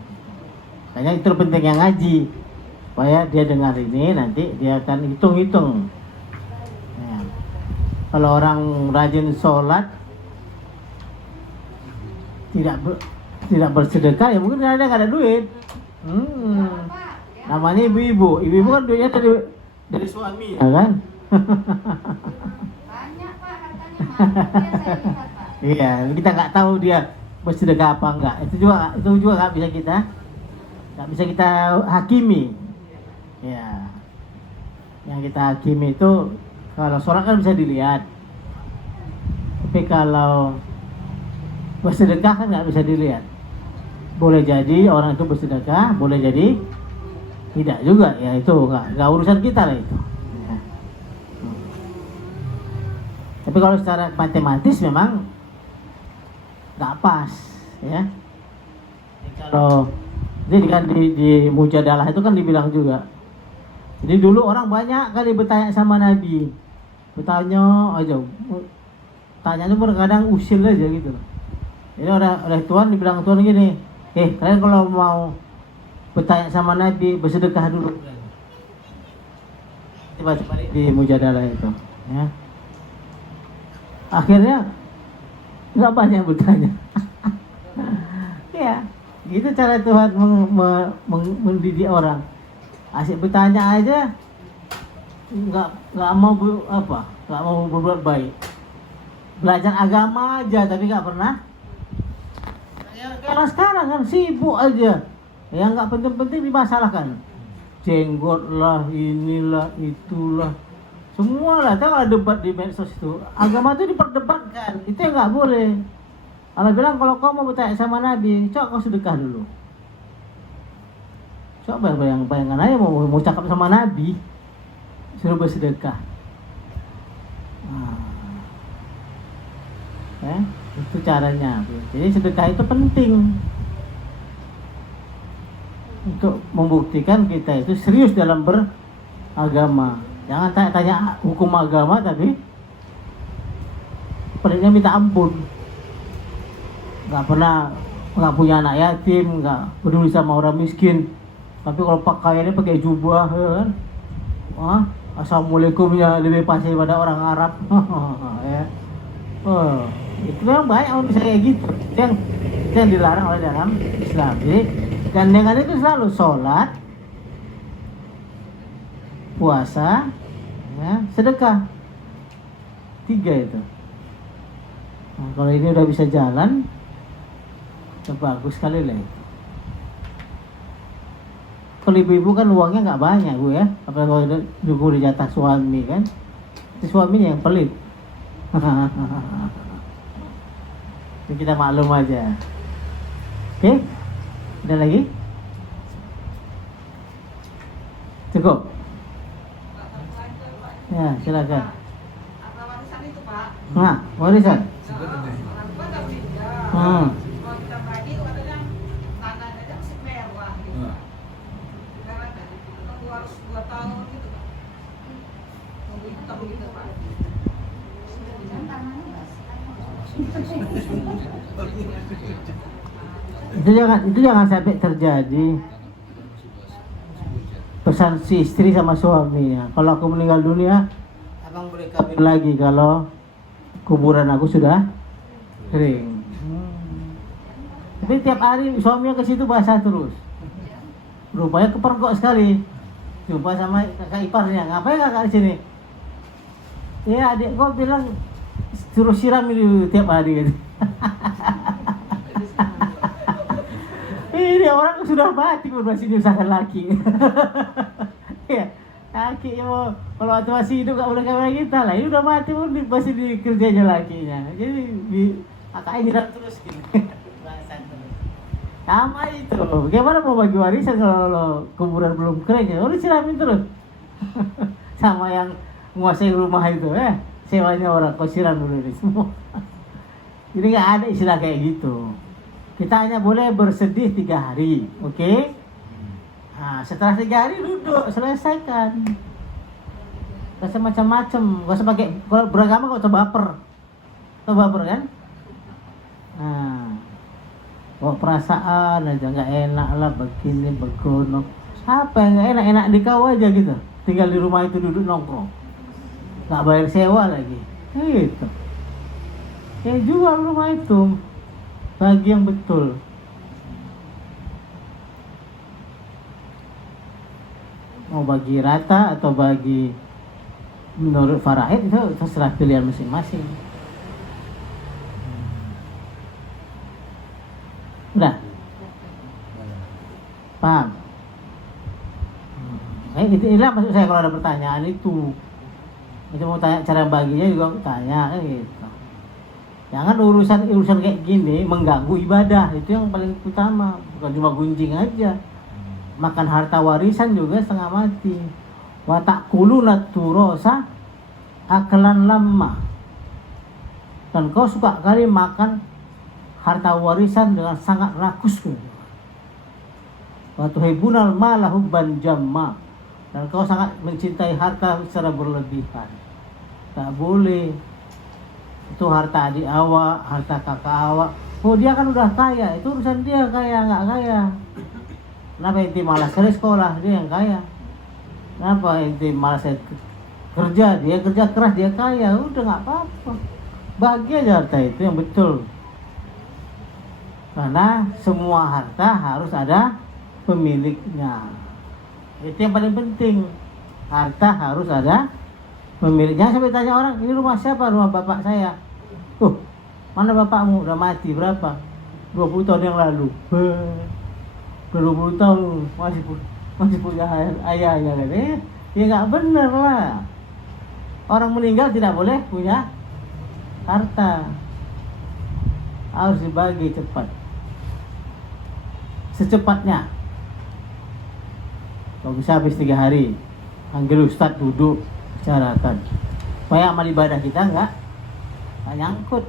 Makanya itu penting yang ngaji, supaya dia dengar ini nanti dia akan hitung-hitung. Ya. Kalau orang rajin sholat tidak bersedekah, ya mungkin karena dia nggak ada duit. Namanya ibu-ibu kan duitnya dari suami, ya kan? Banyak Pak hartanya Mas, saya lihat Pak. Iya, kita nggak tahu dia bersedekah apa enggak. Itu juga nggak bisa kita nggak bisa kita hakimi. Ya, yang kita hakimi itu kalau sholat kan bisa dilihat, tapi kalau bersedekah kan nggak bisa dilihat. Boleh jadi orang itu bersedekah, boleh jadi tidak juga, ya itu nggak urusan kita lah itu. Ya. Tapi kalau secara matematis memang nggak pas, ya. Kalau jadi kan di Mujadalah itu kan dibilang juga. Jadi dulu orang banyak kali bertanya sama Nabi, bertanya aja, tanya itu kadang usil aja gitu. Jadi oleh Tuhan dibilang Tuhan gini, kalian kalau mau bertanya sama Nabi bersedekah dulu. Coba di Mujadalah itu, ya. Akhirnya nggak banyak bertanya. Ya, gitu cara Tuhan mendidik orang. Asyik bertanya aja, nggak mau nggak mau berbuat baik. Belajar agama aja tapi nggak pernah. Kalau sekarang kan sibuk aja, yang nggak penting-penting dimasalahkan. Jenggot lah, inilah, itulah, semua lah. Tahu kalau debat di medsos itu, agama itu diperdebatkan, itu yang nggak boleh. Allah bilang kalau kau mau bertanya sama Nabi, coba kau sedekah dulu. Coba bayangkan aja mau cakap sama Nabi, suruh bersedekah. Itu caranya. Jadi sedekah itu penting untuk membuktikan kita itu serius dalam beragama. Jangan tanya hukum agama tapi peliknya minta ampun. Nggak punya anak yatim, nggak peduli sama orang miskin. Tapi kalau pakaiannya pakai jubah, kan? Assalamualaikumnya lebih pasti daripada orang Arab. Ya. Itu memang banyak orang bisa kayak gitu. Itu yang dilarang oleh dalam Islam. Jadi gandengan itu selalu sholat, puasa, ya, sedekah. 3 itu. Nah, kalau ini udah bisa jalan, bagus sekali lah itu. Kalau ibu-ibu kan uangnya nggak banyak Bu ya, apalagi kalau juga dijatah suami kan, itu suaminya yang pelit. Ini kita maklum aja. Oke, ada lagi? Cukup? Ya, silakan. Harta warisan itu Pak. Nah, warisan. Orang tua nggak meninggal. Hmm. Kalau kita bagi katanya tanah aja masih mewah gitu. Sekarang kan tunggu harus 2 tahun gitu Pak. Tunggu itu tak begitu Pak. Dan tangannya nggak Itu jangan sampai terjadi. Pesan si istri sama suaminya, kalau aku meninggal dunia, abang boleh kawin lagi kalau kuburan aku sudah kering. Tapi tiap hari suaminya ke situ basah terus. Rupanya kepergok sekali. Jumpa sama kakak iparnya, ngapain kakak di sini? Ya adik gua bilang suruh siram itu tiap hari gitu. Ini orang sudah mati masih diusahakan laki. Ya, laki mau kalau waktu masih hidup gak boleh kayak kita lah. Ini udah mati pun masih dikerjanya lakinya. Jadi kakaknya nyerap terus gitu. Sama itu. Bagaimana mau bagi warisan kalau kuburan belum kering ya? Udah siramin terus. Sama yang menguasai rumah itu sewanya orang kau siram dulu ini semua. Jadi nggak ada istilah kayak gitu. Kita hanya boleh bersedih 3 hari, oke? Nah, setelah 3 hari duduk, selesaikan. Gak usah macam-macam, gak usah pakai, kalau beragama gak usah baper. Usah baper kan? Nah, bawa perasaan aja, gak enak lah begini, begono. Apa yang gak enak, enak di kau aja gitu. Tinggal di rumah itu duduk nongkrong. Gak bayar sewa lagi, gitu. Ya jual rumah itu. Bagi yang betul. Mau bagi rata atau bagi menurut faraid itu terserah pilihan masing-masing. Udah? Paham? Inilah maksud saya kalau ada pertanyaan itu. Itu mau tanya cara baginya juga tanya kan gitu. Jangan urusan kayak gini mengganggu ibadah, itu yang paling utama. Bukan cuma gunjing aja. Makan harta warisan juga setengah mati. Wa ta'kuluna turosa akalan lama. Dan kau suka kali makan harta warisan dengan sangat rakus. Wa tuhibbunal mala hubban jamma. Dan kau sangat mencintai harta secara berlebihan. Tak boleh. Itu harta adik awak, harta kakak awak. Oh dia kan udah kaya, itu urusan dia kaya nggak kaya. Kenapa ente malas cari sekolah, dia yang kaya. Kenapa ente malas kerja, dia kerja keras, dia kaya. Udah nggak apa-apa. Bahagia aja harta itu yang betul. Karena semua harta harus ada pemiliknya. Itu yang paling penting. Harta harus ada pemiliknya. Sampai tanya orang, ini rumah siapa? Rumah bapak saya. Mana bapakmu? Udah mati berapa? 20 tahun yang lalu. 20 tahun masih punya ayahnya kan? Ya nggak bener lah. Orang meninggal tidak boleh punya harta. Harus dibagi cepat. Secepatnya. Kalau bisa habis 3 hari, panggil ustadz duduk, bicarakan. Supaya amal ibadah kita nggak nyangkut.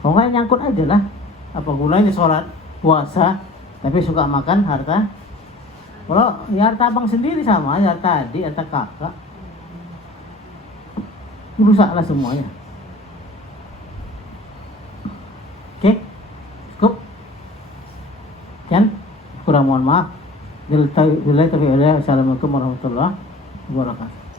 Kalau nggak nyangkut aja lah. Apa gunanya sholat, puasa, tapi suka makan harta? Kalau ya harta abang sendiri sama aja, harta adik, harta kakak. Rusaklah semuanya. Oke, cukup. Sekian, kurang mohon maaf. Assalamualaikum warahmatullahi wabarakatuh.